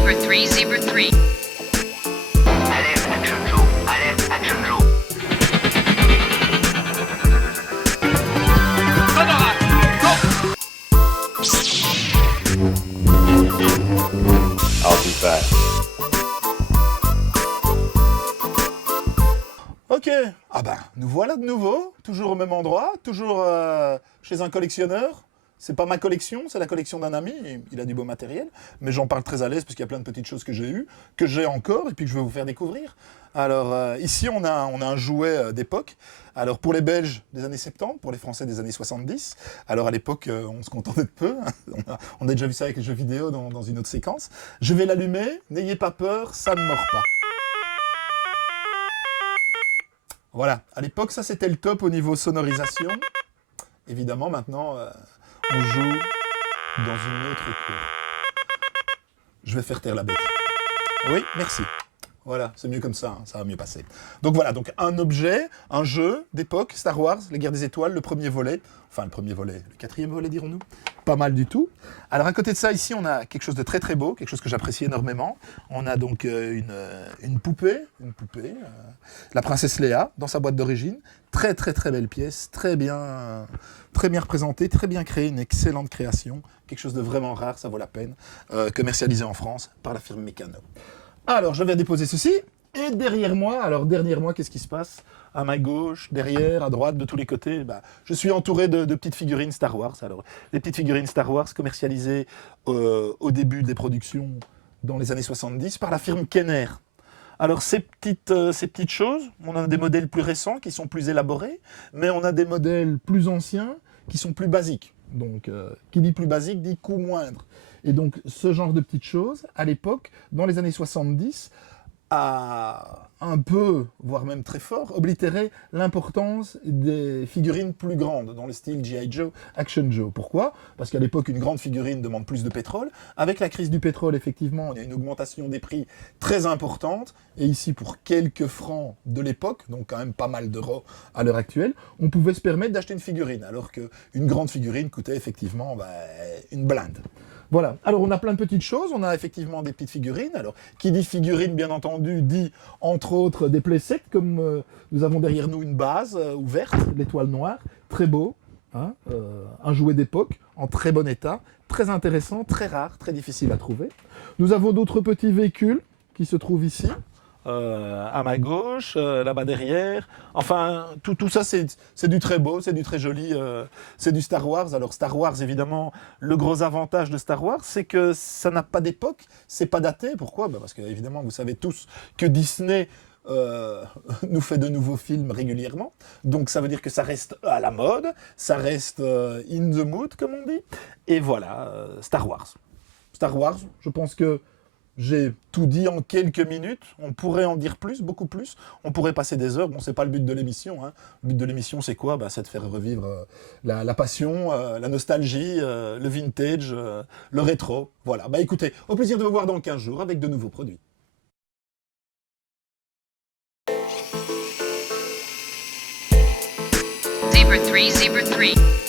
Zebra 3, Zebra 3. Alerte Action Joe. Alerte Action Joe. I'll be back. Ok, ah ben, nous voilà de nouveau, toujours au même endroit, toujours chez un collectionneur. C'est pas ma collection, c'est la collection d'un ami, il a du beau matériel, mais j'en parle très à l'aise parce qu'il y a plein de petites choses que j'ai eues, que j'ai encore et puis que je vais vous faire découvrir. Alors ici on a un jouet d'époque, alors pour les Belges des années 70, pour les Français des années 70, alors à l'époque on se contentait de peu, hein. On a déjà vu ça avec les jeux vidéo dans une autre séquence. Je vais l'allumer, n'ayez pas peur, ça ne mord pas. Voilà, à l'époque, ça c'était le top au niveau sonorisation. Évidemment, maintenant, on joue dans une autre cour. Je vais faire taire la bête. Oui, merci. Voilà, c'est mieux comme ça, hein, ça va mieux passer. Donc voilà, donc un objet, un jeu d'époque, Star Wars, les Guerres des Étoiles, le premier volet. Enfin, le premier volet, le quatrième volet, dirons-nous. Pas mal du tout. Alors, à côté de ça, ici, on a quelque chose de très très beau, quelque chose que j'apprécie énormément. On a donc une poupée, la princesse Léa, dans sa boîte d'origine. Très très très belle pièce, très bien représentée, très bien créée, une excellente création. Quelque chose de vraiment rare, ça vaut la peine. Commercialisé en France par la firme Meccano. Alors, je viens déposer ceci. Et derrière moi, qu'est-ce qui se passe? À ma gauche, derrière, à droite, de tous les côtés, je suis entouré de petites figurines Star Wars. Alors, des petites figurines Star Wars commercialisées au début des productions dans les années 70 par la firme Kenner. Alors, ces petites choses, on a des modèles plus récents qui sont plus élaborés, mais on a des modèles plus anciens qui sont plus basiques. Donc, qui dit plus basique dit coût moindre. Et donc, ce genre de petites choses, à l'époque, dans les années 70, a un peu, voire même très fort, oblitéré l'importance des figurines plus grandes, dans le style G.I. Joe, Action Joe. Pourquoi? Parce qu'à l'époque, une grande figurine demande plus de pétrole. Avec la crise du pétrole, effectivement, il y a une augmentation des prix très importante. Et ici, pour quelques francs de l'époque, donc quand même pas mal d'euros à l'heure actuelle, on pouvait se permettre d'acheter une figurine, alors qu'une grande figurine coûtait effectivement une blinde. Voilà, alors on a plein de petites choses, on a effectivement des petites figurines. Alors, qui dit figurine, bien entendu, dit entre autres des playsets, comme nous avons derrière nous une base ouverte, l'étoile noire, très beau, hein, un jouet d'époque, en très bon état, très intéressant, très rare, très difficile à trouver. Nous avons d'autres petits véhicules qui se trouvent ici, à ma gauche, là-bas derrière. Enfin, tout ça, c'est du très beau, c'est du très joli, c'est du Star Wars. Alors Star Wars, évidemment, le gros avantage de Star Wars, c'est que ça n'a pas d'époque, c'est pas daté. Pourquoi? Parce que, évidemment, vous savez tous que Disney nous fait de nouveaux films régulièrement. Donc ça veut dire que ça reste à la mode, ça reste in the mood, comme on dit. Et voilà, Star Wars. Star Wars, je pense que j'ai tout dit en quelques minutes, on pourrait en dire plus, beaucoup plus, on pourrait passer des heures, bon c'est pas le but de l'émission, hein. Le but de l'émission c'est quoi? C'est de faire revivre la passion, la nostalgie, le vintage, le rétro, voilà. Écoutez, au plaisir de vous voir dans 15 jours avec de nouveaux produits. Zebra 3, Zebra 3.